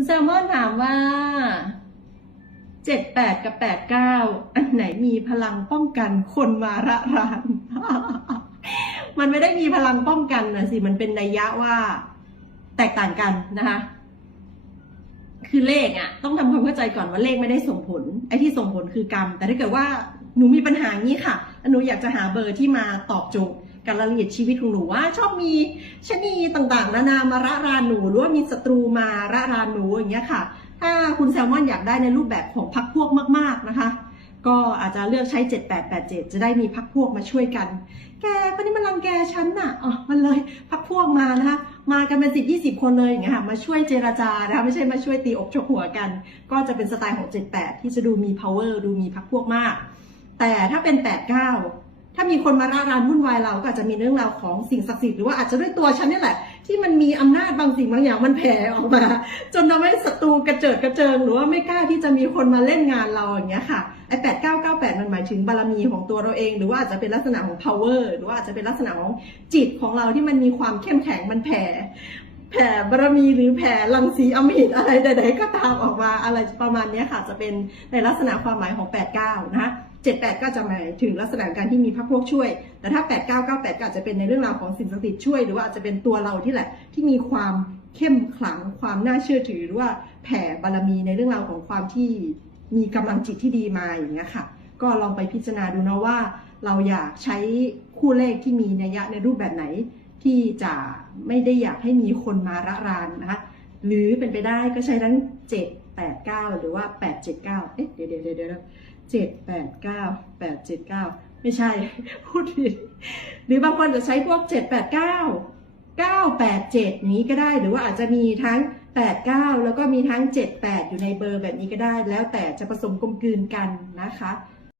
คุณแซลมอนถามว่าเจ็ดแปดกับแปดเก้าอันไหนมีพลังป้องกันคนมาระราน มันไม่ได้มีพลังป้องกันนะสิ มันเป็นนัยยะว่าแตกต่างกันนะคะ คือเลขอะ ต้องทำความเข้าใจก่อนว่าเลขไม่ได้ส่งผล ไอ้ที่ส่งผลคือกรรม แต่ถ้าเกิดว่าหนูมีปัญหางี้ค่ะ หนูอยากจะหาเบอร์ที่มาตอบโจทย์ กรายละเอียดชีวิตของหนูว่า ชอบมีชนีต่างๆ นานามาระรานหนูหรือว่ามีศัตรูมาระรานหนูอย่างเงี้ยค่ะ ถ้าคุณแซลมอนอยากได้ในรูปแบบของพักพวกมาก ๆนะคะ ก็อาจจะเลือกใช้ 7887 จะได้มีพักพวกมาช่วยกัน แกคนนี้มันรังแกฉันน่ะอ๋อมันเลยพักพวกมานะคะมากันเป็นสิบยี่สิบคนเลยอย่างเงี้ยค่ะมาช่วยเจราจานะคะไม่ใช่มาช่วยตีอกชกหัวกัน ก็จะเป็นสไตล์ของ 78 ที่จะดูมี power ดูมีพักพวกมาก แต่ถ้าเป็น 89 ถ้ามีคนมาร่ารานวุ่นวายเราก็อาจจะมีเรื่องราวของสิ่งศักดิ์สิทธิ์หรือว่าอาจจะด้วยตัวฉันนี่แหละ ที่มันมีอำนาจบางสิ่งบางอย่างมันแผ่ออกมา จนทำให้ศัตรูกระเจิดกระเจิง หรือว่าไม่กล้าที่จะมีคนมาเล่นงานเราอย่างเงี้ยค่ะไอ้แปดเก้าเก้าแปดมันหมายถึงบารมีของตัวเราเอง หรือว่าอาจจะเป็นลักษณะของ power หรือว่าอาจจะเป็นลักษณะของจิตของเราที่มันมีความเข้มแข็งมันแผ่แผ่บารมีหรือแผ่ลังสีอมหิตอะไรใดๆก็ตามออกมาอะไรประมาณนี้ค่ะ จะเป็นในลักษณะความหมายของ 89 นะ 78 ก็จะหมายถึงลักษณะการที่มีพระพวกช่วย แต่ถ้า 8998ก็อาจจะเป็นในเรื่องราวของสิ่งศักดิ์สิทธิ์ช่วย หรือว่าอาจจะเป็นตัวเราที่แหละที่มีความเข้มขลังความน่าเชื่อถือ หรือว่าแผ่บารมีในเรื่องราวของความที่มีกำลังจิตที่ดีมาอย่างเงี้ยค่ะ ก็ลองไปพิจารณาดูนะว่า เราอยากใช้คู่เลขที่มีนัยยะในรูปแบบไหน ที่จะไม่ได้อยากให้มีคนมาระรานนะคะหรือเป็นไปได้ก็ใช้ทั้ง 7 8 9 หรือว่า 8 7 9 เอ๊ะเดี๋ยวเดี๋ยวเดี๋ยว เจ็ดแปดเก้าแปดเจ็ดเก้าไม่ใช่ พูดผิด หรือบางคนจะใช้พวก7 8 9 9 8 7นี้ก็ได้ หรือว่าอาจจะมีทั้ง8 9แล้วก็มีทั้ง7 8อยู่ในเบอร์แบบนี้ก็ได้ แล้วแต่จะผสมกลมกลืนกันนะคะ